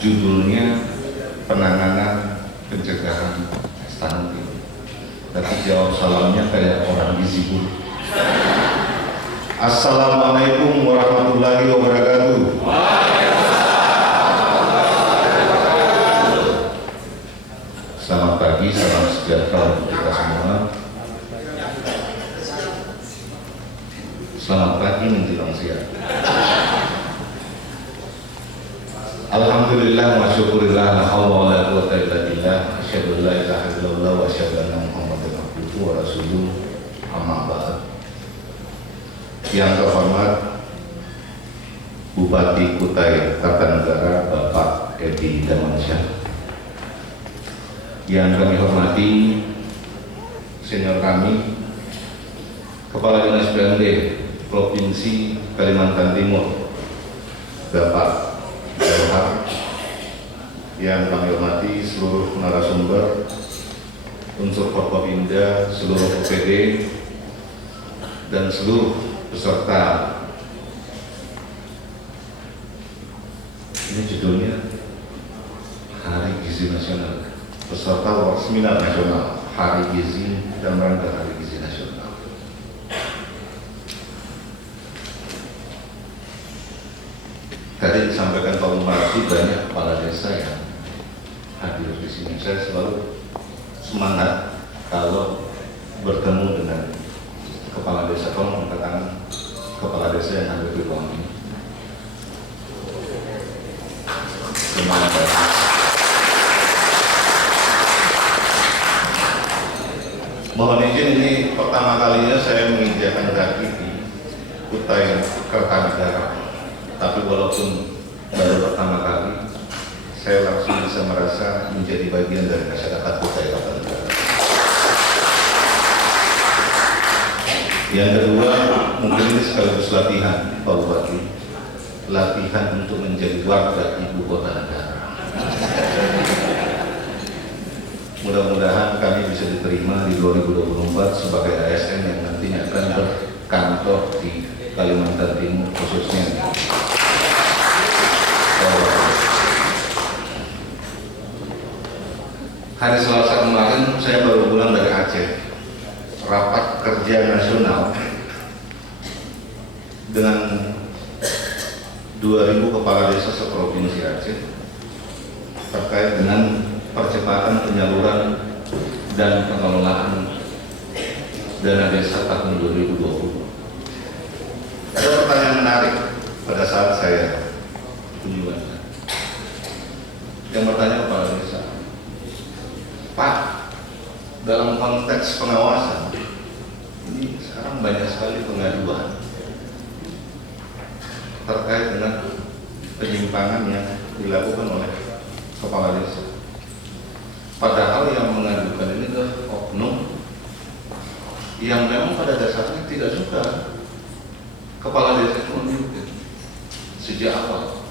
judulnya penanganan pencegahan stunting. Tapi jawab salamnya kayak orang gizi buruk. Assalamualaikum warahmatullahi wabarakatuh. Selamat pagi, salam sejahtera untuk kita semua. Selamat pagi menjelang siang. Alhamdulillah wa syukurillah, la haula wa la quwwata illa billah, asyhadu an la ilaha illallah wa asyhadu anna Muhammadan abduhu wa rasuluh, amma ba'd. Yang terhormat Bupati Kutai Kartanegara Bapak Edi Damansyah, yang kami hormati senior kami Kepala Dinas PMD Provinsi Kalimantan Timur Bapak Johan, yang kami hormati seluruh narasumber, unsur Forkopimda, seluruh OPD, dan seluruh peserta. Ini judulnya Hari Gizi Nasional, peserta seminar nasional Hari Gizi dan rangka Hari Gizi Nasional. Tadi disampaikan Pak Bupati, banyak kepala desa yang hadir di sini. Saya selalu semangat kalau bertemu dengan kepala desa. Tolong angkat tangan kepala desa yang hadir di ruang ini. Semangat. Mohon izin, ini pertama kalinya saya menginjakan kaki di Kutai Kartanegara. Tapi walaupun baru pertama kali, saya langsung bisa merasa menjadi bagian dari masyarakat Kutai Kartanegara. Yang kedua, mungkin ini sekaligus latihan, Pak Bupati, latihan untuk menjadi warga ibu kota negara. Mudah-mudahan kami bisa diterima di 2024 sebagai ASN yang nantinya akan berkantor di Kalimantan Timur, khususnya hari Selasa kemarin saya baru pulang dari Aceh, rapat kerja nasional dengan 2.000 kepala desa seprovinsi Aceh terkait dengan percepatan penyaluran dan pengelolaan dana desa tahun 2020. Ada pertanyaan menarik pada saat saya kunjungan. Yang bertanya kepala desa, Pak, dalam konteks pengawasan ini sekarang banyak sekali pengaduan terkait dengan penyimpangan yang dilakukan oleh kepala desa. Padahal yang mengadukan ini adalah oknum yang memang pada dasarnya tidak suka kepala desa itu memimpin. Sejak awal.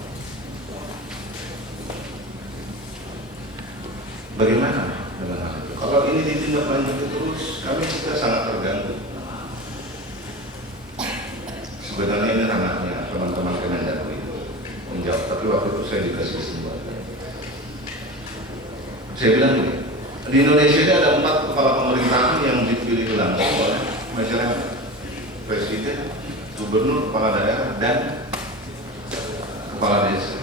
Bagaimana dengan hal itu? Kalau ini ditindaklanjuti terus, kita sangat terganggu. Sebenarnya ini ranahnya teman-teman Kemendagri menjawab, tapi waktu itu saya dikasih kesempatan. Saya bilang gini, di Indonesia ini ada 4 kepala pemerintahan yang dipilih langsung oleh masyarakat: presiden, gubernur, kepala daerah, dan kepala desa.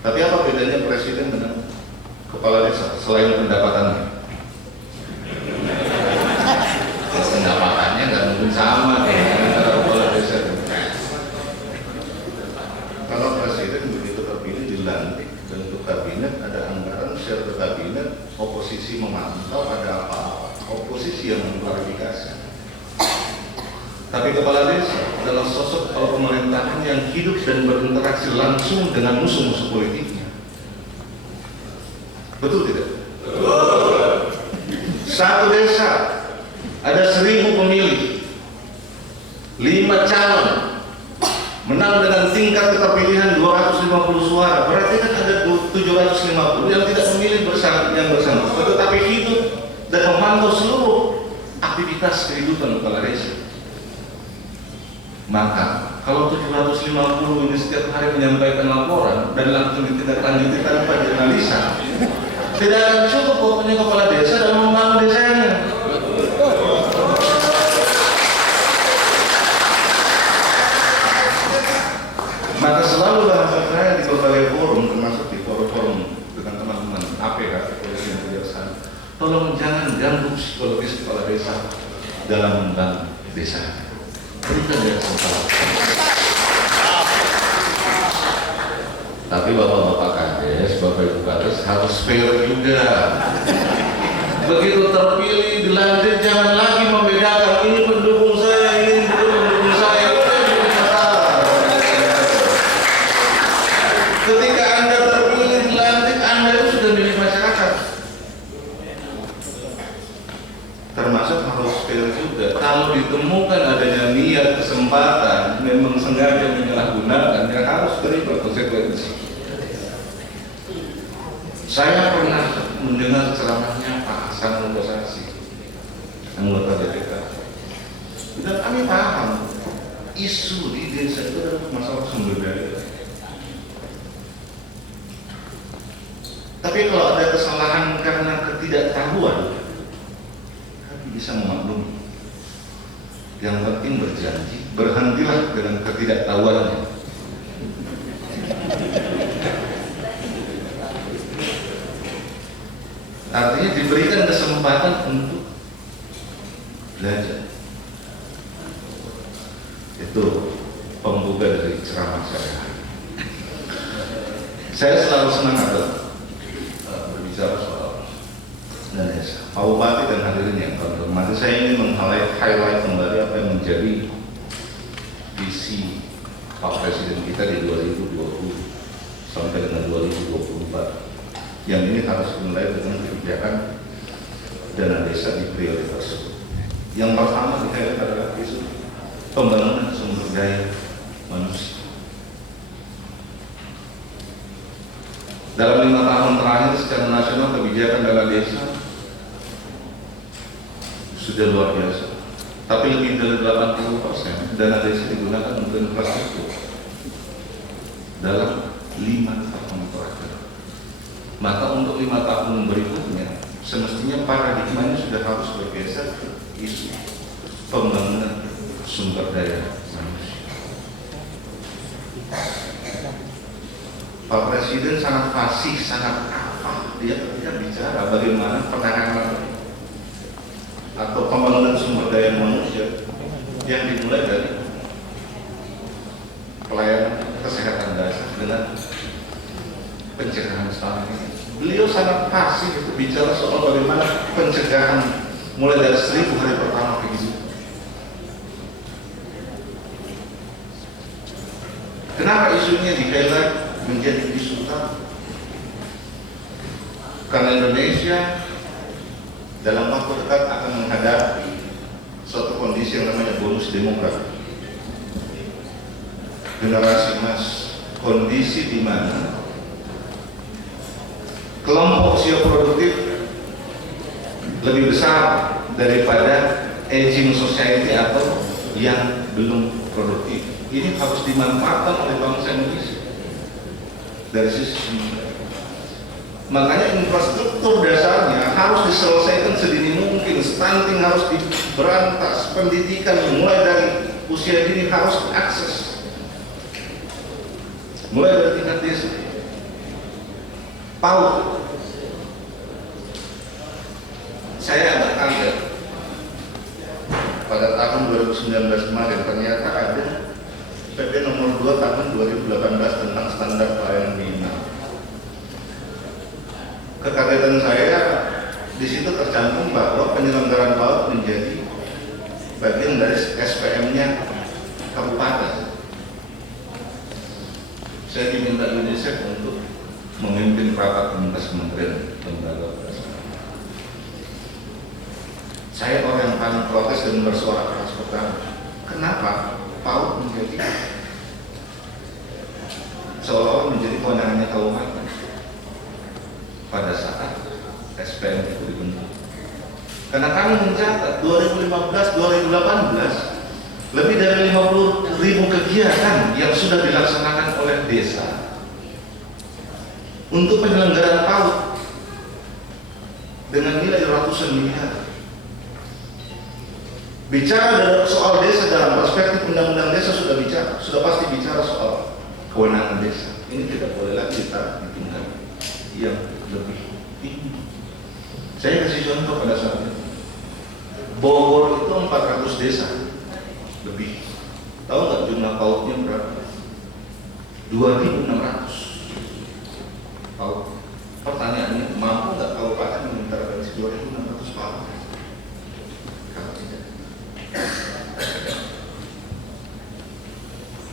Tapi apa bedanya presiden dengan kepala desa selain pendapatannya? Pendapatannya nggak mungkin sama antara kepala desa dan kalau presiden begitu terpilih dilantik bentuk kabinet, ada anggaran share ke kabinet, oposisi memantau ada apa, oposisi yang mengklarifikasi. Tapi kepala desa adalah sosok kepala pemerintahan yang hidup dan berinteraksi langsung dengan musuh-musuh politiknya. Betul tidak? Betul. Satu desa ada 1.000 pemilih, 5 calon, menang dengan tingkat keterpilihan 250 suara. Berarti kan ada 750 yang tidak memilih yang bersama, tetapi hidup dan memantau seluruh aktivitas kehidupan kepala desa. Maka Kalau 750 ini setiap hari menyampaikan laporan dan langsung ditindaklanjuti tanpa dianalisa, tidak akan cukup pokoknya kepala desa dalam membangun desanya. Maka selalu bahasa saya di berbagai forum, termasuk di forum-forum dengan teman-teman APK, kepolisian kejaksaan, tolong jangan ganggu psikologis kepala desa dalam membangun desa. Berikan dia kesempatan. Tapi bapak-bapak kades, bapak ibu kades harus fair juga. Begitu terpilih dilantik, jangan lagi membedakan ini pendukung saya, ini pendukung saya. Ketika Anda terpilih dilantik, Anda itu sudah milik masyarakat. Termasuk harus fair juga. Kalau ditemukan adanya niat kesempatan memang sengaja menyalahgunakan, ya harus terima konsekuensi. Saya pernah mendengar ceramahnya Pak Hasan Mukasasi, anggota DPK, dan kami paham isu di desa itu adalah masalah sumber daya. Tapi kalau ada kesalahan karena ketidaktahuan, kami bisa memaklumi. Yang penting berjanji, berhentilah dengan ketidaktahuannya. Artinya diberikan kesempatan untuk belajar. Itu pembuka dari ceramah saya. Saya selalu senang berbicara soal desa. Pak Bupati dan hadirin yang terhormat, saya ingin meng-highlight kembali apa yang menjadi visi Pak Presiden kita di 2020 sampai dengan 2024. Yang ini harus dimulai dengan kebijakan dana desa di prioritas. Yang pertama kita adalah isu pembangunan sumber daya manusia. Dalam 5 tahun terakhir secara nasional kebijakan dana desa sudah luar biasa. Tapi lebih dari 80% dana desa digunakan untuk infrastruktur dalam 5 tahun terakhir. Maka untuk 5 tahun berikutnya semestinya paradigmanya sudah harus bergeser ke isu pembangunan sumber daya manusia. Pak Presiden sangat fasih, sangat apa dia ketika bicara bagaimana penanganan atau pembangunan sumber daya manusia yang dimulai dari pelayanan kesehatan dasar dengan pencegahan stunting. Beliau sangat fasih itu bicara soal bagaimana pencegahan mulai dari 1000 hari pertama kehidupan. Kenapa isunya di-highlight menjadi isu utama? Karena Indonesia dalam waktu dekat akan menghadapi suatu kondisi yang namanya bonus demografi. Generasi emas, kondisi di mana kelompok usia produktif lebih besar daripada aging society atau yang belum produktif. Ini harus dimanfaatkan oleh bangsa Indonesia dari sisi sumber. Makanya infrastruktur dasarnya harus diselesaikan sedini mungkin. Stunting harus diberantas, pendidikan mulai dari usia dini harus diakses, mulai dari tingkat desa. PAUD, saya agak kaget pada tahun 2019 kemarin ternyata ada PP nomor 2 tahun 2018 tentang standar pelayanan minimal. Kekagetan saya di situ tercantum bahwa penyelenggaraan PAUD menjadi bagian dari SPM-nya kabupaten. Saya diminta UNICEF untuk memimpin rapat lintas kementerian lembaga. Saya orang yang paling protes dan bersuara keras pertama. Kenapa PAUD menjadi seolah-olah menjadi kewenangannya kabupaten pada saat SPM itu dibentuk? Karena kami mencatat 2015-2018 Lebih dari 50.000 kegiatan yang sudah dilaksanakan oleh desa untuk penyelenggaraan PAUD dengan nilai ratusan miliar. Bicara soal desa dalam perspektif undang-undang desa sudah pasti bicara soal kewenangan desa. Ini tidak boleh lagi kita ditinggal yang lebih tinggi. Saya kasih contoh pada saat itu. Bogor itu 400 desa lebih. Tahu nggak jumlah PAUD-nya berapa? 2.600 PAUD. Pertanyaannya, mampu nggak kabupaten mengintervensi 2.600 PAUD? Kalau tidak,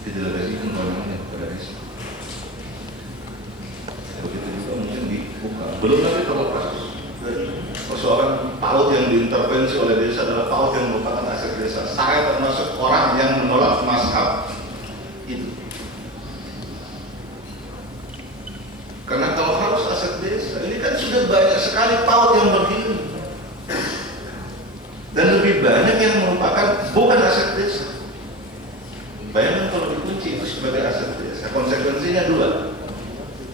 didelegasikan kewenangannya kepada desa. Begitu juga mungkin dibuka. Belum lagi terlepas dari persoalan PAUD yang diintervensi oleh desa adalah PAUD yang merupakan aset desa. Saya termasuk orang yang menolak mazhab itu. Karena kalau harus aset desa, ini kan sudah banyak sekali PAUD yang berdiri. Dan lebih banyak yang merupakan bukan aset desa. Bayangkan kalau dikunci itu sebagai aset desa, konsekuensinya dua.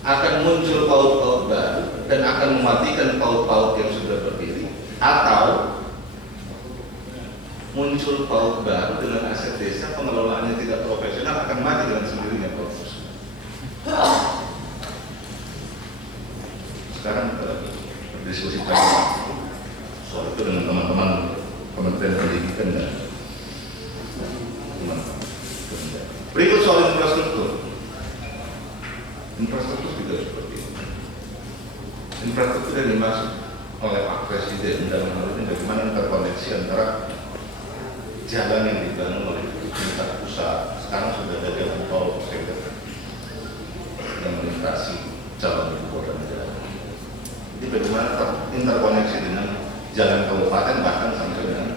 Akan muncul PAUD-PAUD baru dan akan mematikan PAUD-PAUD yang sudah berdiri, atau muncul PAUD baru dengan aset desa, pengelolaannya tidak profesional, akan mati dengan sendirinya PAUD tersebut. Sekarang kita berdiskusi soal itu dengan teman-teman Kementerian Pendidikan dan teman-teman. Berikut soal infrastruktur. Infrastruktur juga seperti ini. Infrastruktur yang dimaksud oleh Pak Presiden dalam hal ini bagaimana interkoneksi antara jalan yang dibangun oleh pemerintah pusat, sekarang sudah ada jalan tol yang melintasi calon ibu kota negara. Jadi bagaimana interkoneksi dengan jalan kabupaten bahkan sampai dengan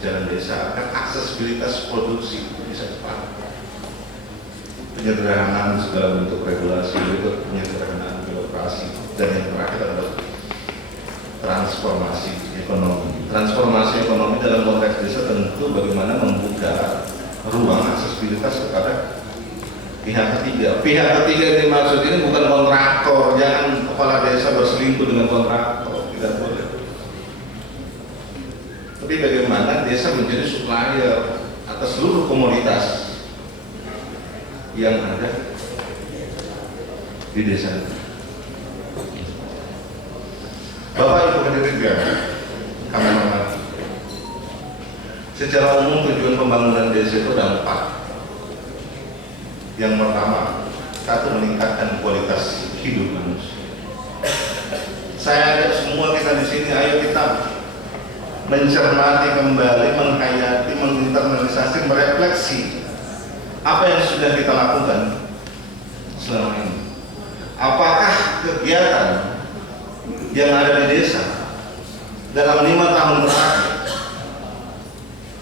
jalan desa agar aksesibilitas produksi bisa cepat. Penyederhanaan segala bentuk regulasi, berikut penyederhanaan birokrasi, dan yang terakhir adalah transformasi ekonomi. Transformasi ekonomi dalam konteks desa tentu bagaimana membuka ruang aksesibilitas kepada pihak ketiga. Pihak ketiga yang dimaksud ini bukan kontraktor, jangan kepala desa berselingkuh dengan kontraktor, tidak boleh. Tapi bagaimana desa menjadi supplier atas seluruh komoditas yang ada di desa. Bapak Ibu hadirin kami hormati. Secara umum tujuan pembangunan desa itu ada 4. Yang pertama, satu, meningkatkan kualitas hidup manusia. Saya ajak semua kita di sini, ayo kita mencermati kembali, menghayati, menginternalisasi, merefleksi apa yang sudah kita lakukan selama ini. Apakah kegiatan yang ada di desa dalam 5 tahun terakhir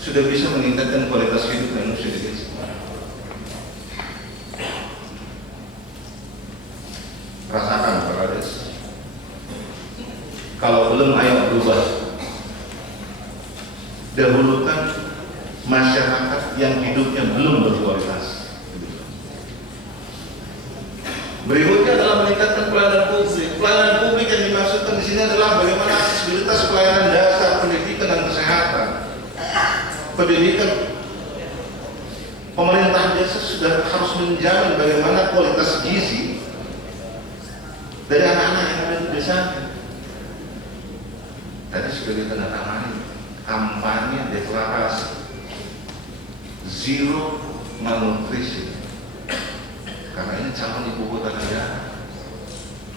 sudah bisa meningkatkan kualitas hidup manusia di desa? Rasakan para desa. Kalau belum, ayo berubah. Dahulukan masyarakat yang hidupnya belum berkualitas. Berikutnya adalah meningkatkan pelayanan publik. Pelayanan publik yang dimaksudkan di sini adalah bagaimana aksesibilitas pelayanan dasar, pendidikan dan kesehatan. Pendidikan, pemerintah desa sudah harus menjamin bagaimana kualitas gizi dari anak-anak yang ada di desa. Tadi sudah ditandatangani kampanye deklarasi zero malnutrition, karena ini calon ibu kota negara.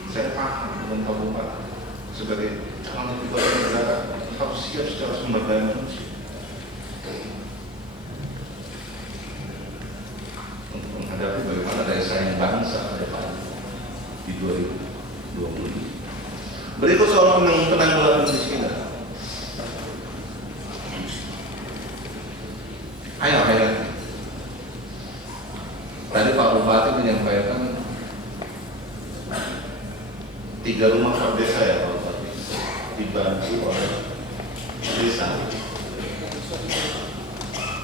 Saya paham dengan kabupaten sebagai calon ibu kota negara harus siap secara sumber daya manusia untuk menghadapi bagaimana daya saing bangsa ke depan di 2020. Berikut soal penanggulangan kemiskinan. Ayo. Tadi Pak Bupati menyampaikan 3 rumah per desa ya Pak Bupati, dibantu oleh desa.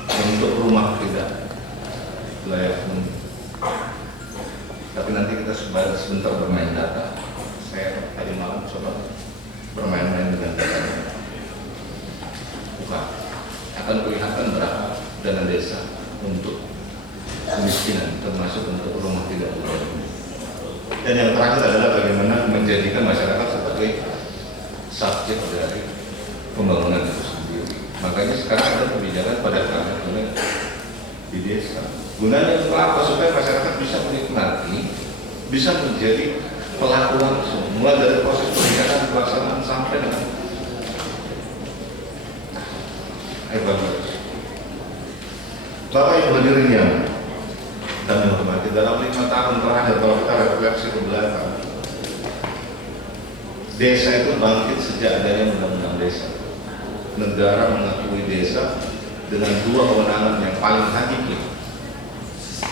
Yang untuk rumah tidak layak huni. Tapi nanti kita sebentar bermain data. Saya tadi malam coba bermain-main dengan data. Bukan, akan kelihatan berapa dana desa untuk kemiskinan, termasuk untuk rumah tidak layak huni. Dan yang terakhir adalah bagaimana menjadikan masyarakat sebagai subjek dari pembangunan itu sendiri. Makanya sekarang ada kebijakan pada kami di desa. Gunanya untuk apa? Supaya masyarakat bisa menikmati, bisa menjadi pelaku langsung, mulai dari proses pendidikan pelaksanaan sampai dengan evaluasi. Bapak Ibu hadirin yang kami hormati, dalam 5 tahun terakhir kalau kita refleksi ke belakang, desa itu bangkit sejak adanya undang-undang desa. Negara mengakui desa dengan 2 kewenangan yang paling hakiki,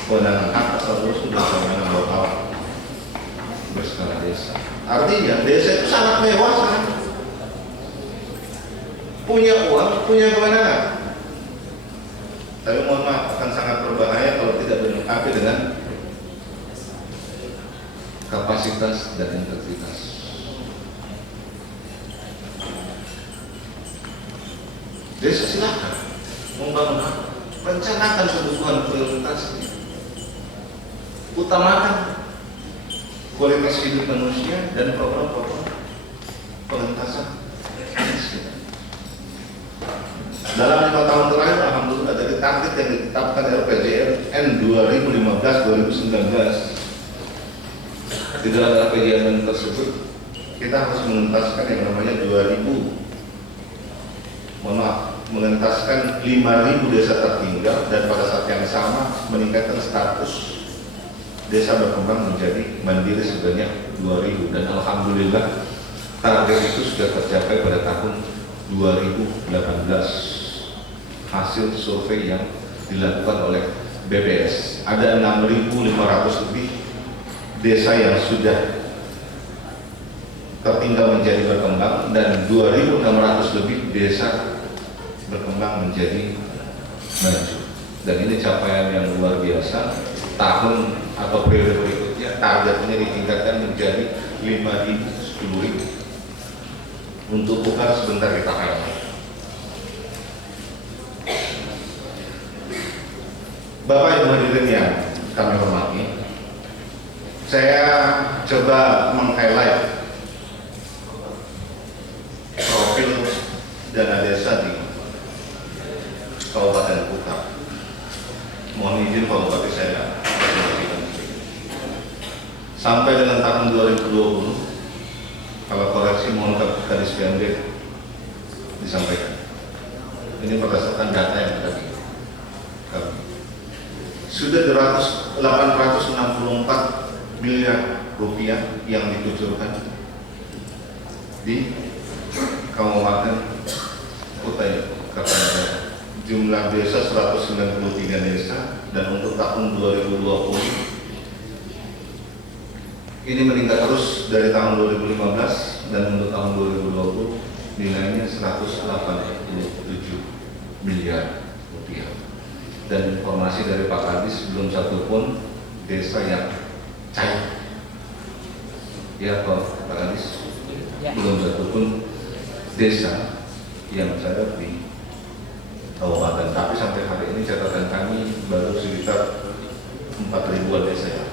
kewenangan hak asal usul dan kewenangan lokal berskala desa. Artinya desa itu sangat mewah, sangat punya uang, punya kewenangan. Tapi mohon maaf, akan sangat berbahaya kalau tidak dilengkapi dengan kapasitas dan integritas. Desa silakan membangun apa? Rencanakan kebutuhan prioritasnya. Utamakan kualitas hidup manusia dan program-program pengentasan kemiskinan. Dalam 5 tahun terakhir, alhamdulillah dari target yang ditetapkan RPJMN 2015-2019, di dalam RPJMN tersebut kita harus mengentaskan yang namanya 5.000 desa tertinggal, dan pada saat yang sama meningkatkan status desa berkembang menjadi mandiri sebanyak 2.000, dan alhamdulillah target itu sudah tercapai pada tahun 2018. Hasil survei yang dilakukan oleh BPS, ada 6.500 lebih desa yang sudah tertinggal menjadi berkembang, dan 2.600 lebih desa berkembang menjadi maju. Dan ini capaian yang luar biasa. Tahun atau periode berikutnya targetnya ditingkatkan menjadi 5.000, 10.000. Untuk bukan sebentar kita highlight. Bapak Ibu hadirin yang kami hormati, saya coba meng-highlight profil dana desa di Kabupaten Kuta. Mohon izin Pak Bupati, saya sampai dengan tahun 2020, kalau koreksi mohon Kadis PMD disampaikan. Ini berdasarkan data yang ada di kami. Sudah 864 miliar rupiah yang dikucurkan di Kabupaten Kuta Kartanegara. Jumlah desa 193 desa, dan untuk tahun 2020 ini meningkat terus dari tahun 2015, dan untuk tahun 2020 nilainya 187 miliar rupiah. Dan informasi dari Pak Kadis, belum satu pun desa yang cair. Ya Pak Kadis, belum satu pun desa yang cair di kabupaten. Tapi sampai hari ini catatan kami baru sekitar 4.000-an desa yang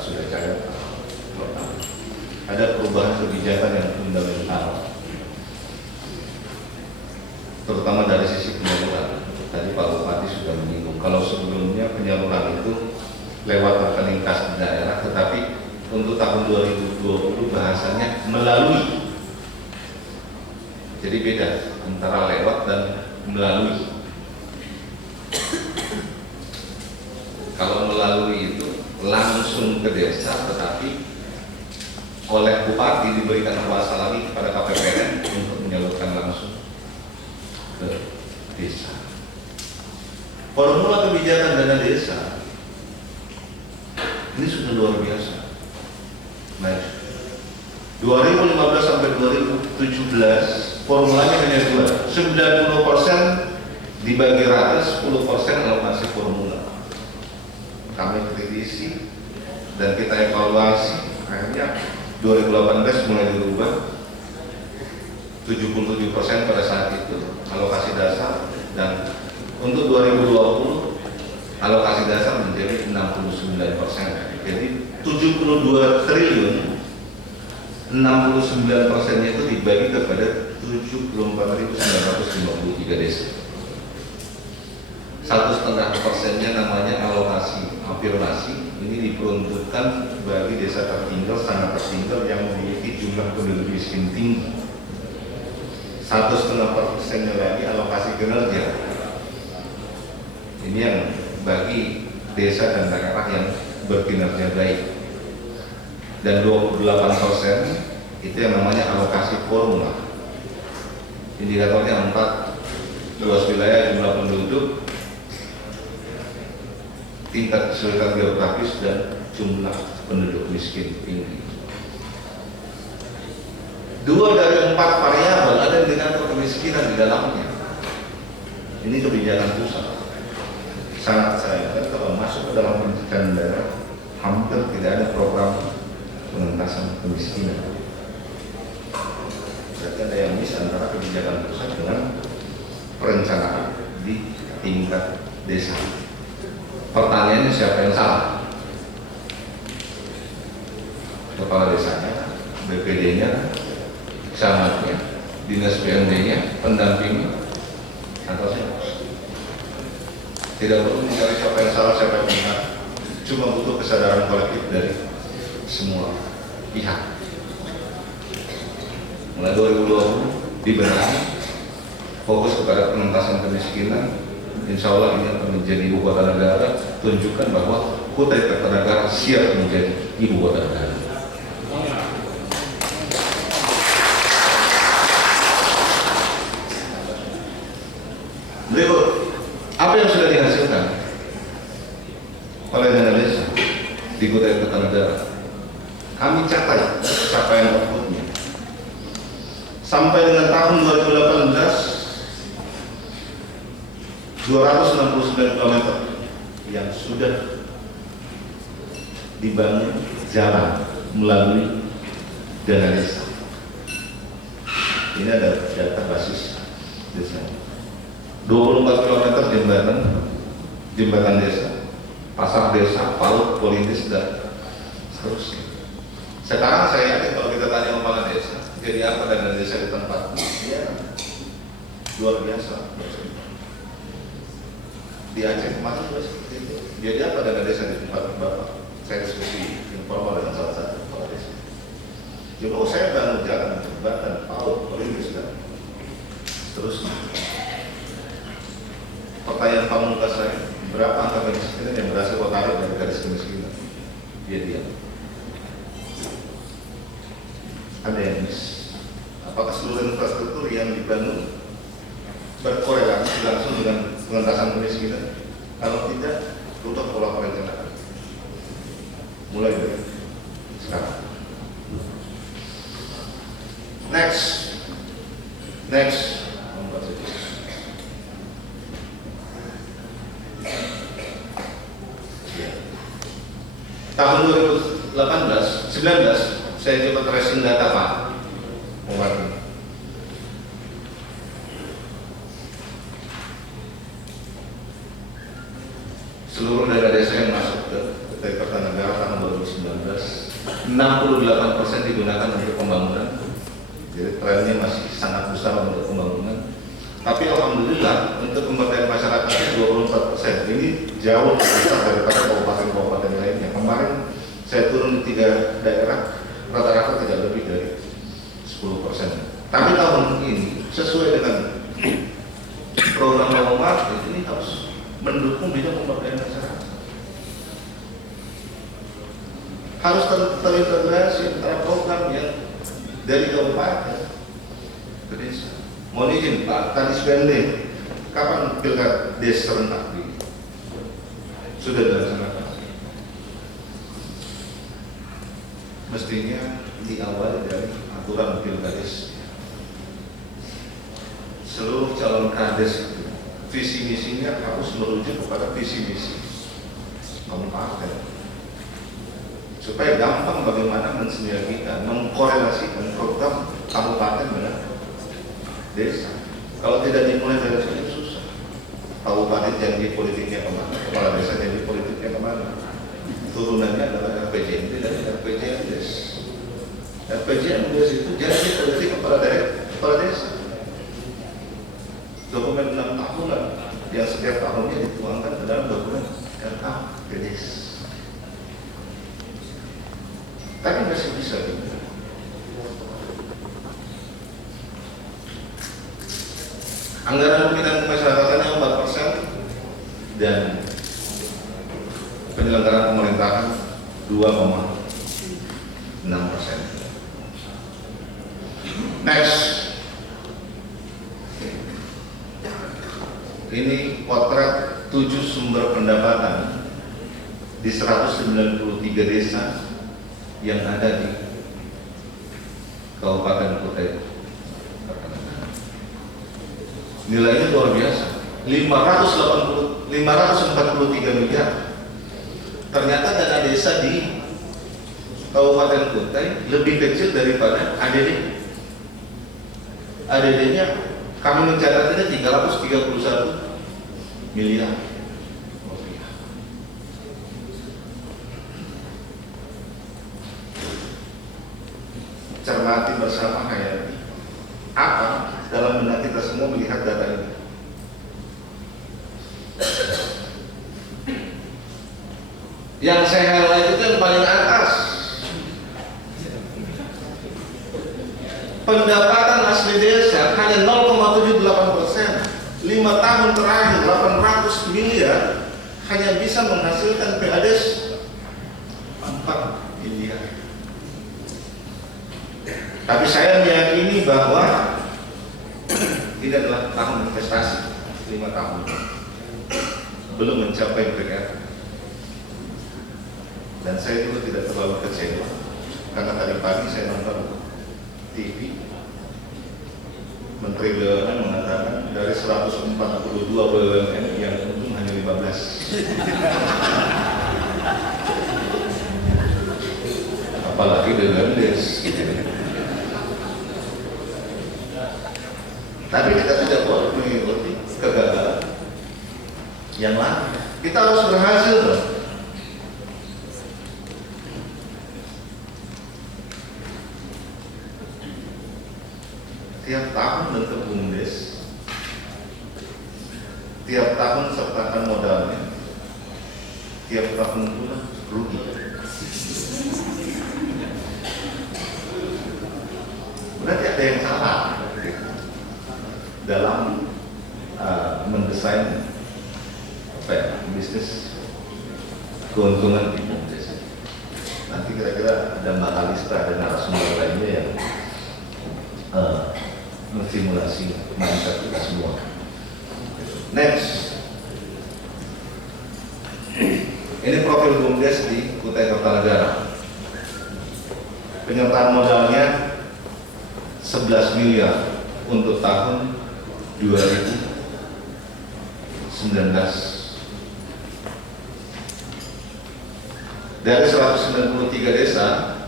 sudah cair. Ada perubahan kebijakan yang fundamental, terutama dari sisi penyaluran. Tadi Pak Bupati sudah menyinggung, kalau sebelumnya penyaluran itu lewat rekening kas daerah, tetapi untuk tahun 2020 bahasanya melalui. Jadi beda antara lewat dan melalui. Kalau melalui itu langsung ke desa, tetapi oleh bupati diberikan kuasa lagi kepada KPPN untuk menyalurkan langsung ke desa. Formula kebijakan dana desa ini sudah luar biasa. Baik, 2015 sampai 2017 formulanya hanya 2, 90% dibagi rata 10% alokasi formula. Kami kritisi dan kita evaluasi, akhirnya 2018 mulai dirubah 77% pada saat itu alokasi dasar, dan untuk 2020 alokasi dasar menjadi 69%. Jadi 72 triliun 69%-nya itu dibagi kepada 74.953 desa. 1,5%-nya namanya alokasi afirmasi. Ini diperuntukkan bagi desa tertinggal, sangat tertinggal yang memiliki jumlah penduduk miskin tinggi. 1,5%-nya lagi alokasi kinerja. Ini yang bagi desa dan daerah yang berkinerja baik. Dan 28% itu yang namanya alokasi formula. Indikatornya 4, luas wilayah, jumlah penduduk, tingkat kesulitan geografis, dan jumlah penduduk miskin tinggi. 2 dari 4 variabel ada indikator kemiskinan di dalamnya. Ini kebijakan pusat. Sangat sayangkan kalau masuk ke dalam pendidikan daerah hampir tidak ada program pengentasan kemiskinan. Berarti ada yang miss antara kebijakan pusat dengan perencanaan di tingkat desa. Pertanyaannya, siapa yang salah? Kepala desanya, BPD-nya, camatnya, dinas PMD-nya, pendampingnya, atau siapa? Tidak perlu mencari siapa yang salah, siapa yang benar. Cuma butuh kesadaran kolektif dari semua pihak. Mulai 2020 dibenahi, fokus kepada pengentasan kemiskinan. Insya Allah ini akan menjadi ibu kota negara. Tunjukkan bahwa Kutai Kartanegara siap menjadi ibu kota negara. Berikut, apa yang sudah dihasilkan oleh dana desa di Kutai Kartanegara? Kami catat capaian outputnya. Sampai dengan tahun 2018, 269 km yang sudah dibangun jalan melalui dana desa. Ini ada data basis desa. 24 km jembatan desa, pasar desa, PAUD, Politis, dan seterusnya. Sekarang saya yakin kalau kita tanya kepala desa, jadi apa dana desa di tempat? Ya, luar biasa. Di Aceh kemarin juga seperti itu. Jadi apa dana desa di tempat Bapak? Saya diskusi informal dengan salah satu kepala desa. Jadi saya bangun jalan, jembatan, PAUD, Politis, dan seterusnya. Pertanyaan pamungkas saya, berapa angka kemiskinan yang berhasil kau tarik dari garis kemiskinan? Dia. Ada yang miss. Apakah seluruh infrastruktur yang dibangun berkorelasi langsung dengan pengentasan kemiskinan? Kalau tidak, butuh pola perencanaan. Mulai dari sekarang. Next. Tahun 2019 saya coba tracing data Pak Umar. Seluruh dana desa yang masuk ke Kutai Kartanegara tahun 2019, 68% digunakan untuk pembangunan. Jadi trennya masih sangat besar untuk pembangunan. Tapi alhamdulillah untuk pemberdayaan masyarakatnya 24%. Ini jauh lebih besar daripada kabupaten-kabupaten lainnya. Kemarin saya turun di 3 daerah, rata-rata tidak lebih dari 10%. Tapi tahun ini sesuai dengan program Nomad ini harus mendukung bidang pemberdayaan masyarakat. Harus terintegrasi antara program yang dari kabupaten ke desa. Mohon izin Pak, tadi spending kapan pilkada desa serentak di sudah dilaksanakan? Mestinya diawali dari aturan pilkades. Seluruh calon kades visi misinya harus merujuk kepada visi misi kabupaten, supaya gampang bagaimana mensinergikan, mengkorelasikan program kabupaten dengan desa. Kalau tidak dimulai dari situ susah. Kabupaten janji politiknya kemana, kepala desa janji politiknya kemana. Turunannya adalah RPJMD dan RPJMDes. RPJMDes itu janji politik kepala desa. Dokumen 6 tahunan yang setiap tahunnya dituangkan ke dalam dokumen RKPDes. Tapi masih bisa juga. Anggaran pembinaan kemasyarakatan 4% dan penyelenggaraan pemerintahan 2,6%. Next, ini potret 7 sumber pendapatan di 193 desa yang ada di Kabupaten Kutai. Nilainya luar biasa, 543 miliar. Ternyata dana desa di Kabupaten Kutai lebih kecil daripada ADD. ADD-nya kami mencatatnya 331 miliar rupiah. Cermati bersama Hayati, apa dalam benak kita semua melihat data ini? Yang saya highlight itu yang paling atas. Pendapatan asli desa hanya 0,78%. 5 tahun terakhir 800 miliar hanya bisa menghasilkan PADes 4 miliar. Tapi saya meyakini bahwa ini adalah tahun investasi, 5 tahun belum mencapai PR. Dan saya juga tidak terlalu kecewa karena tadi pagi saya nonton TV, Menteri BUMN mengatakan dari 142 BUMN yang untung hanya 15. Apalagi BUMDes. Tapi kita tidak boleh mengikuti kegagalan yang lain. Kita harus berhasil dong. Tiap tahun bentuk BUMDes, tiap tahun sertakan modalnya, tiap tahun pula rugi. Berarti ada yang salah dalam mendesain bisnis keuntungan di BUMDes. Nanti kira-kira ada Mbak Kalista dan narasumber lainnya yang menstimulasi mindset kita semua. Next, ini profil BUMDes di Kutai Kartanegara. Penyertaan modalnya 11 miliar untuk tahun 2019. Dari 193 desa,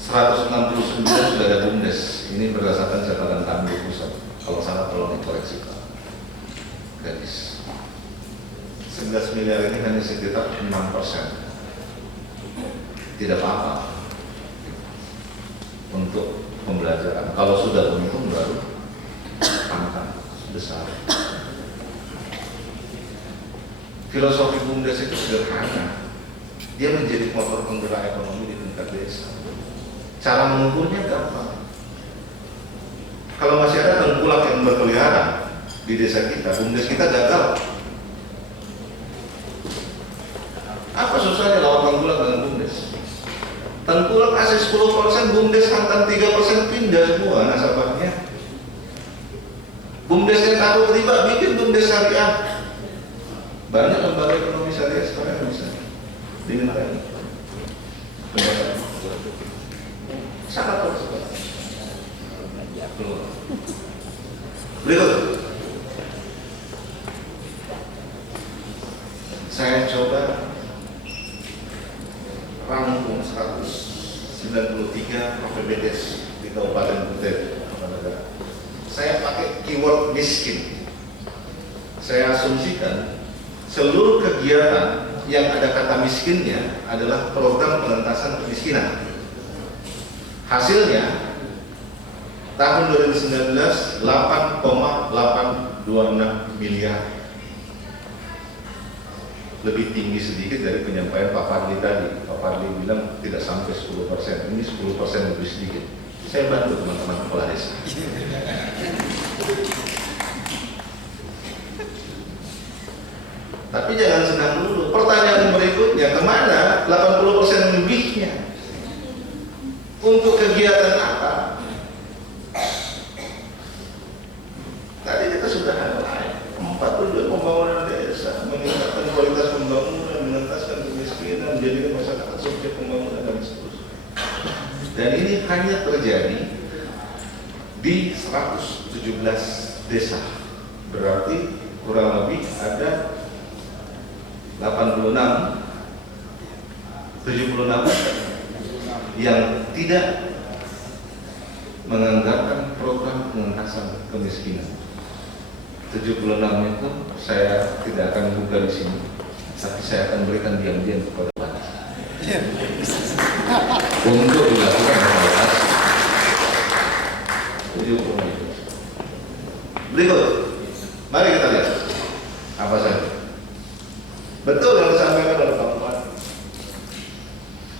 169 sudah ada BUMDes. Ini berdasarkan catatan kami di pusat. Kalau salah tolong dikoreksi Pak Gadis. 11 miliar ini hanya sekitar 6%. Tidak apa-apa untuk pembelajaran. Kalau sudah untung baru angka besar. Filosofi BUMDes itu sederhana. Dia menjadi motor penggerak ekonomi di tingkat desa. Cara mengukurnya gampang. Kalau masih ada tengkulak yang berkeliaran di desa kita, BUMDes kita gagal. Apa susahnya lawan tengkulak dengan BUMDes? Tengkulak kasih 10%, BUMDes hantam 3%, pindah semua nasabahnya. BUMDes yang takut riba, bikin BUMDes syariah. Banyak lembaga ekonomi syariah sekarang bisa dimintai. Sangat bagus. Berikut, keyword miskin. Saya asumsikan seluruh kegiatan yang ada kata miskinnya adalah program pengentasan kemiskinan. Hasilnya tahun 2019 8,826 miliar, lebih tinggi sedikit dari penyampaian Pak Fadli tadi. Pak Fadli bilang tidak sampai 10%, ini 10% lebih sedikit. Saya bantu teman-teman kepala desa. Tapi jangan senang dulu. Pertanyaan berikutnya, kemana 80% lebihnya? Untuk kegiatan apa? Tadi kita sudah highlight 4 tujuan pembangunan desa, meningkatkan kualitas pembangunan, mengentaskan kemiskinan, menjadikan masyarakat subjek pembangunan dan seterusnya. Dan ini hanya terjadi di 117 desa. Berarti kurang lebih ada 76 yang tidak menganggarkan program pengentasan kemiskinan. 76 itu saya tidak akan buka di sini, tapi saya akan berikan diam-diam kepada Pak untuk dilakukan evaluasi. 76. Berikut, mari kita lihat apa saja. Betul yang disampaikan oleh Pak Bupati.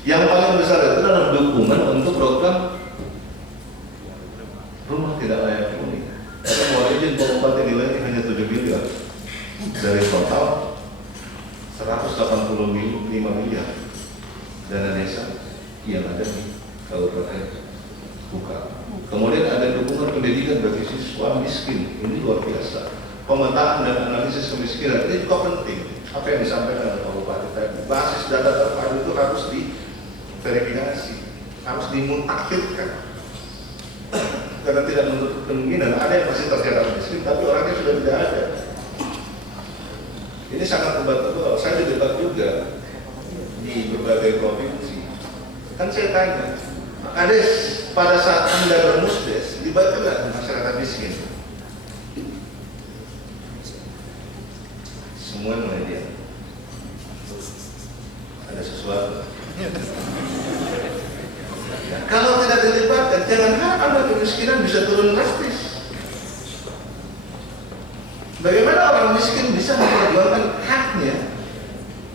Yang paling besar itu adalah dukungan untuk program rumah tidak layak huni. Karena mau izin Pak Bupati nilainya hanya 7 miliar dari total 185 miliar dana desa yang ada di Kabupaten Buka. Kemudian ada dukungan pendidikan bagi siswa miskin. Ini luar biasa. Pemetaan dan analisis kemiskinan ini juga penting. Apa yang disampaikan oleh Pak Bupati tadi, basis data terpadu itu harus diverifikasi, harus dimutakhirkan. Karena tidak menutup kemungkinan ada yang masih tercatat miskin, tapi orangnya sudah tidak ada. Ini sangat membantu. Saya didebat juga di berbagai provinsi. Kan saya tanya, Kades, pada saat Anda bermusdes, libatkan masyarakat miskin? Semua mulai dia. Ada sesuatu. Ya, kalau tidak dilibatkan, jangan harap Anda kemiskinan bisa turun drastis. Bagaimana orang miskin bisa memperjuangkan haknya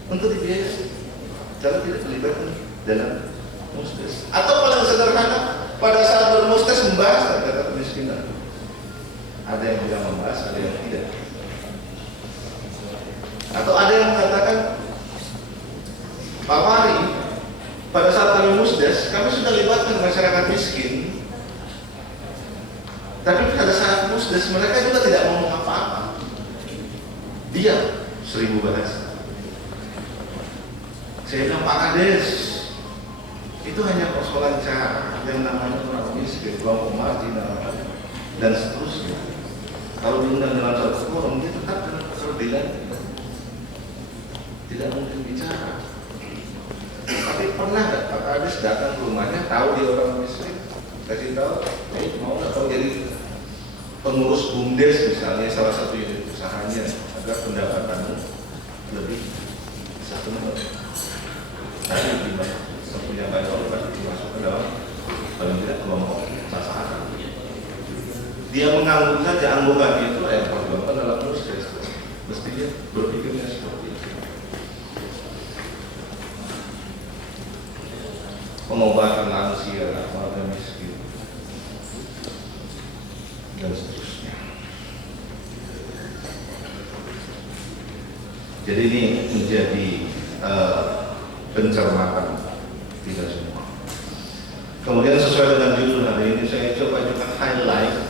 untuk dibiayai kalau tidak dilibatkan dalam musdes? Atau paling sederhana, pada saat bermusdes membahas data kemiskinan. Ada yang bilang membahas, ada yang tidak. Atau ada yang mengatakan, Pak Fahri, pada saat kami musdes, kami sudah libatkan masyarakat miskin, tapi pada saat musdes mereka juga tidak ngomong apa-apa. Diam, 1000 bahasa. Saya bilang, Pak Kades, itu hanya persoalan cara yang namanya orang miskin, kelompok marginal, dan seterusnya. Kalau diundang dalam satu forum, dia tetap dengan perbedaan. Tidak mungkin bicara. Tapi pernah nggak Pak Kades datang ke rumahnya, tahu dia orang miskin, kasih tahu, mau nggak kau jadi pengurus BUMDes misalnya, salah satu unit usahanya, agar pendapatanmu lebih satu nomor. Tadi punya banyak orang dimasukkan dalam paling tidak kelompok sasaran. Dia menganggap saja anggota itu yang perjuangkan dalam proses, mestinya berpikirnya seperti itu. Pengobatan lansia, warga miskin, dan seterusnya. Jadi ini menjadi pencermatan kita semua. Kemudian sesuai dengan judul hari ini, saya coba juga highlight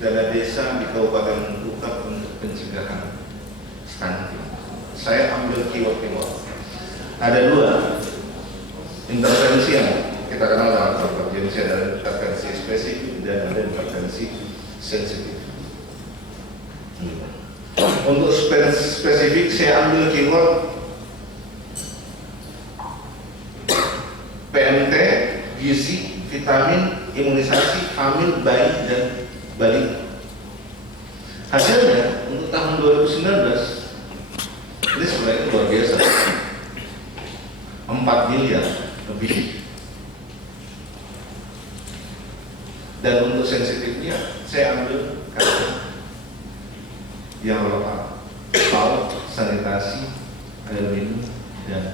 dana desa di Kabupaten Buka untuk pencegahan stunting. Saya ambil keyword. Ada 2 intervensi yang kita kenal dalam intervensi, ada intervensi spesifik dan ada intervensi sensitif. Untuk spesifik saya ambil keyword PMT, gizi, vitamin, imunisasi hamil, bayi, dan balita. Hasilnya untuk tahun 2019 ini sebenarnya luar biasa, 4 miliar lebih. Dan untuk sensitifnya saya ambil kata yang lokal, laut, sanitasi, air minum, dan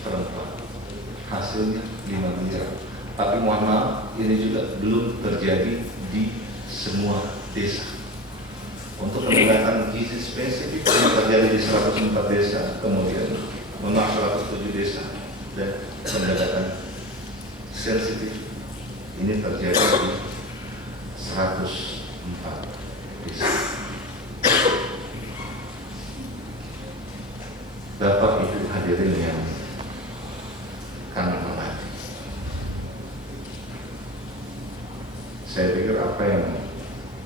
perempuan. Hasilnya 5 miliar. Tapi mohon maaf, ini juga belum terjadi di semua desa. Untuk pendekatan gizi spesifik yang terjadi di 104 desa, kemudian 107 desa, dan pendekatan sensitif ini terjadi di 104 desa. Bapak Ibu hadirin yang kami hormati, saya pikir apa yang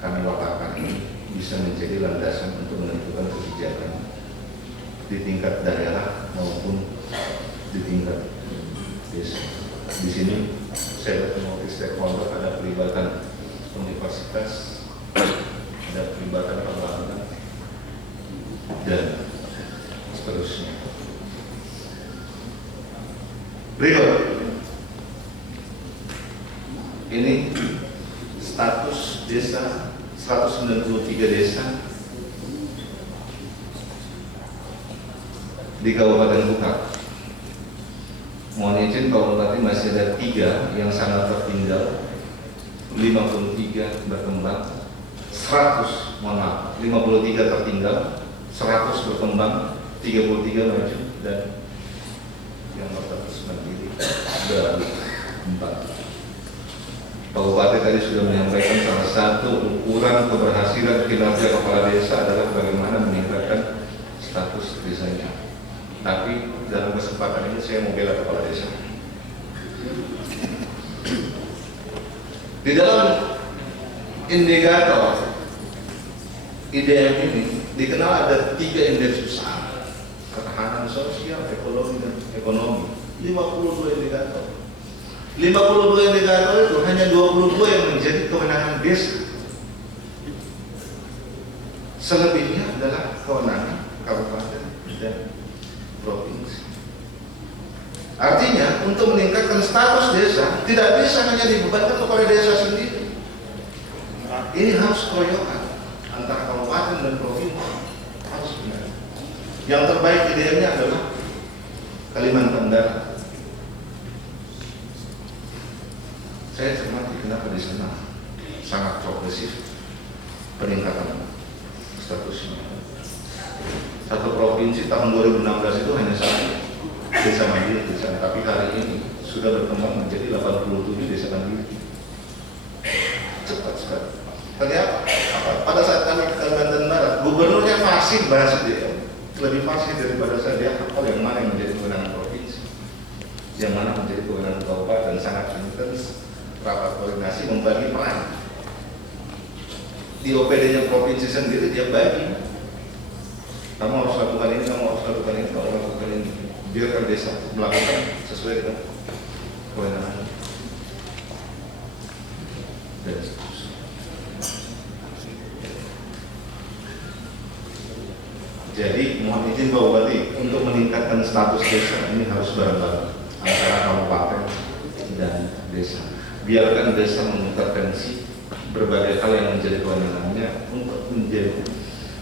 kami waparkan ini bisa menjadi landasan untuk menentukan kebijakan di tingkat daerah maupun di tingkat desa. Di sini saya bertemu di stakeholder, ada pelibatan universitas, ada pelibatan perbankan, dan seterusnya. Berikut ini status desa 193 desa di Kabupaten Bukak. Mohon izin, Pak Bupati, masih ada 3 yang sangat tertinggal, 53 berkembang, 100, mohon maaf, 53 tertinggal, 100 berkembang, 33 maju, dan yang berstatus mandiri baru 4. Pak Bupati tadi sudah menyampaikan salah satu ukuran keberhasilan kinerja kepala desa adalah bagaimana meningkatkan status desanya. Tapi dalam kesempatan ini saya mau bela kepala desa. Di dalam indikator IDM ini dikenal ada 3 indeks besar: ketahanan sosial, ekologi, dan ekonomi. 52 indikator. 52 indikator itu hanya 22 yang menjadi kewenangan desa. Selebihnya adalah kewenangan kabupaten dan provinsi. Artinya untuk meningkatkan status desa tidak bisa hanya dibebankan kepada desa sendiri. Ini harus keroyokan antara kabupaten dan provinsi, harus benar. Yang terbaik idealnya adalah Kalimantan Barat. Saya cermati kenapa di sana sangat progresif peningkatan statusnya. Satu provinsi tahun 2016 itu hanya 1 desa mandiri di sana, tapi hari ini sudah berkembang menjadi 87 desa mandiri. Cepat sekali. Ternyata pada saat kami ke Kalimantan Barat, gubernurnya fasih bahasa dia, lebih fasih daripada saya. Dia hafal yang mana yang menjadi kewenangan provinsi, yang mana menjadi kewenangan kabupaten, sangat intens. Rapat koordinasi, membagi peran. Di OPD-nya provinsi sendiri dia bagi. Kamu harus lakukan ini, kamu harus lakukan ini, kamu harus lakukan ini. Biarkan desa melakukan sesuai dengan kewenangan. Dan seterusnya. Jadi mohon izin Pak Bupati, untuk meningkatkan status desa ini harus bareng-bareng antara kabupaten dan desa. Biarkan desa mengintervensi berbagai hal yang menjadi kewenangannya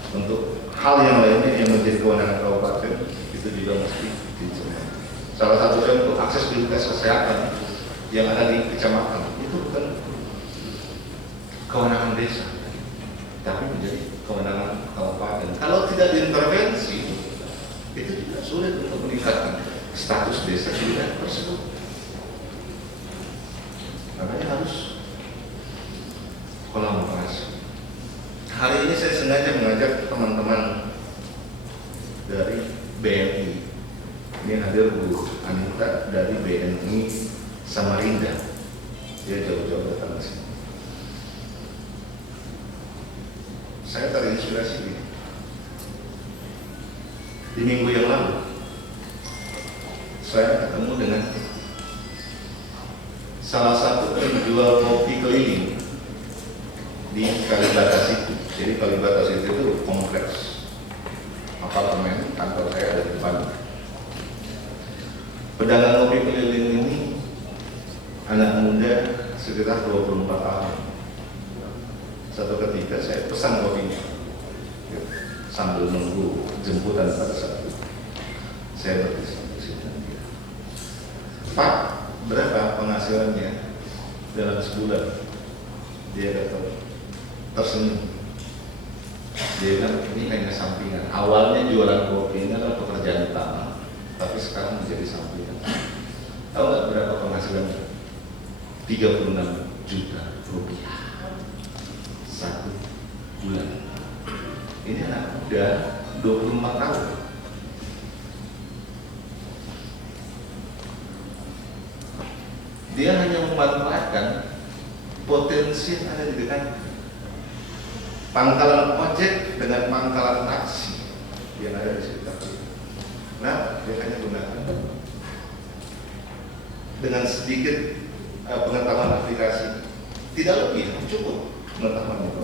untuk hal yang lainnya yang menjadi kewenangan kabupaten, itu juga mesti dicermati. Salah satu contoh, aksesibilitas kesehatan yang ada di kecamatan itu bukan kewenangan desa, tapi menjadi kewenangan kabupaten. Kalau tidak diintervensi, itu juga sulit untuk meningkatkan status desa di wilayah tersebut. Makanya harus kolaborasi. Hari ini saya sengaja mengajak teman-teman dari BNI. Ini hadir Bu Anita dari BNI Samarinda. Dia jauh-jauh datang ke sini. Saya terinspirasi di minggu yang lalu. Saya ketemu dengan salah satu penjual keliling di Kalibata City. Jadi Kalibata City itu kompleks apartemen, kantor saya ada di depan. Pedagang kopi keliling ini anak muda sekitar 24 tahun. Satu ketika saya pesan kopinya sambil menunggu jemputan pada saat itu. Saya berdiskusi dengan dia. Pak, berapa penghasilannya dalam sebulan? Dia kata tersenyum. Dia bilang ini hanya sampingan. Awalnya jualan kopi ini adalah pekerjaan utama, tapi sekarang menjadi sampingan. Tahu nggak berapa penghasilannya? 36 juta rupiah satu bulan. Ini anak muda 24 tahun. Dia hanya memanfaatkan potensi yang ada di dekat pangkalan ojek dengan pangkalan taksi yang ada di sekitar itu. Nah, dia hanya gunakan dengan sedikit pengetahuan aplikasi, tidak lebih, cukup pengetahuan itu.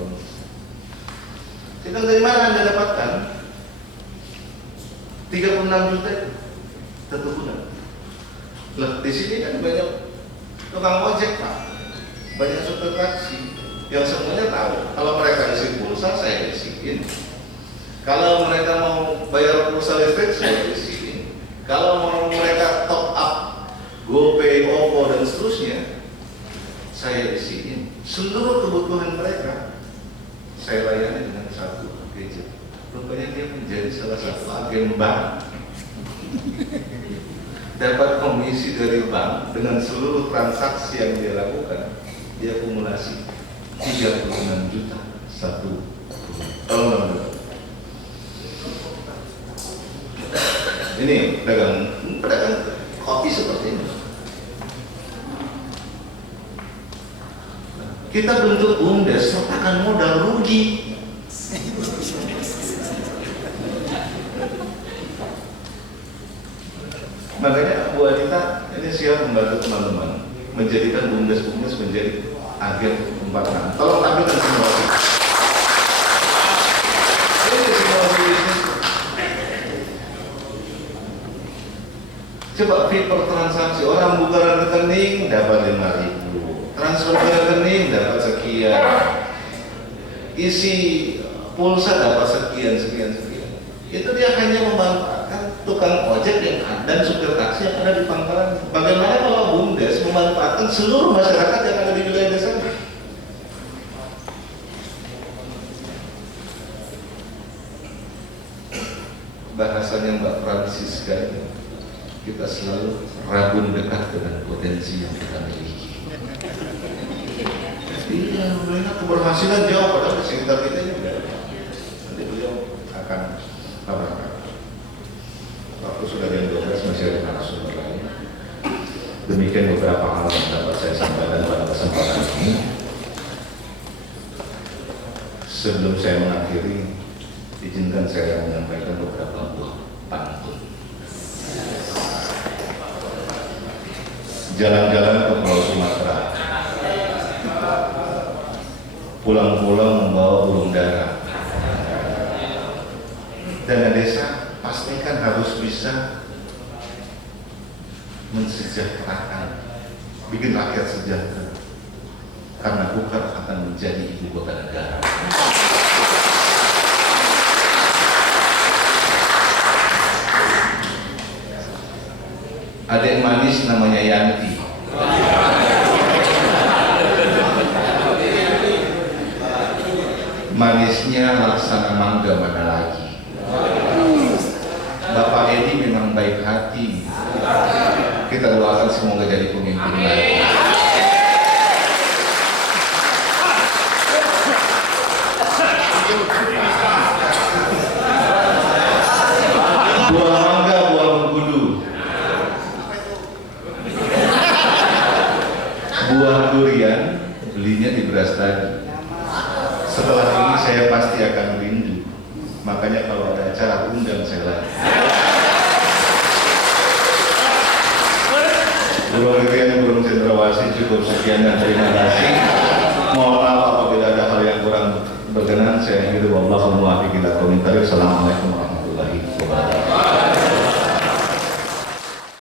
Sedang dari mana Anda dapatkan 36 juta itu satu bulan? Lah, di sini kan banyak tukang ojek, Pak, banyak supir taksi yang semuanya tahu kalau mereka isi pulsa saya isiin, kalau mereka mau bayar pulsa listrik saya isiin, kalau mau mereka top up GoPay, OVO dan seterusnya saya isiin. Seluruh kebutuhan mereka saya layani dengan satu gadget. Rupanya dia menjadi salah satu agen bank, dapat komisi dari bank dengan seluruh transaksi yang dia lakukan. Dia akumulasi 36 juta satu tahun. Ini pedagang kopi seperti ini. Kita bentuk BUMDes sertakan modal rugi. Makanya Bu Adita ini siap membantu teman-teman menjadikan BUMDes menjadi agen pembangunan. Tolong tampilkan simulasi. Ini simulasi bisnis. Coba fee per transaksi, orang buka rekening dapat 5.000, transfer ke rekening dapat sekian, isi pulsa dapat sekian. Itu dia hanya memanfaatkan tukang ojek yang ada dan supir taksi yang ada di pangkalan. Bagaimana kalau BUMDes memanfaatkan seluruh masyarakat yang ada di wilayah desa? Bahasanya Mbak Francisca ini, kita selalu ragu dekat dengan potensi yang kita miliki. Iya, mereka keberhasilan jauh padahal di sekitar kita juga. Nanti beliau akan kabarkan. Waktu sudah jam 12 masih ada narasumber lain. Demikian beberapa hal yang dapat saya sampaikan pada kesempatan ini. Sebelum saya mengakhiri, izinkan saya menyampaikan beberapa buah pantun. Jalan-jalan ke Pulau Sumatera, pulang-pulang membawa burung dara. Dana desa pastikan harus bisa mensejahterakan, bikin rakyat sejahtera, karena bukan akan menjadi ibu kota negara. Adik manis namanya Yanti. Manisnya laksana mangga mana lagi. Bapak Edi memang baik hati. Kita doakan semoga jadi pemimpin lagi. Buah mangga, buah mengkudu. Buah durian belinya di beras tadi. Setelah ini saya pasti akan rindu. Makanya kalau ada acara undang saya lagi. Burung Irian, burung cendrawasih, cukup sekian dan terima kasih. Mohon maaf apabila ada hal yang kurang berkenan. Saya akhiri wallahu muwaffiq ila aqwamit thoriq. Assalamualaikum warahmatullahi wabarakatuh.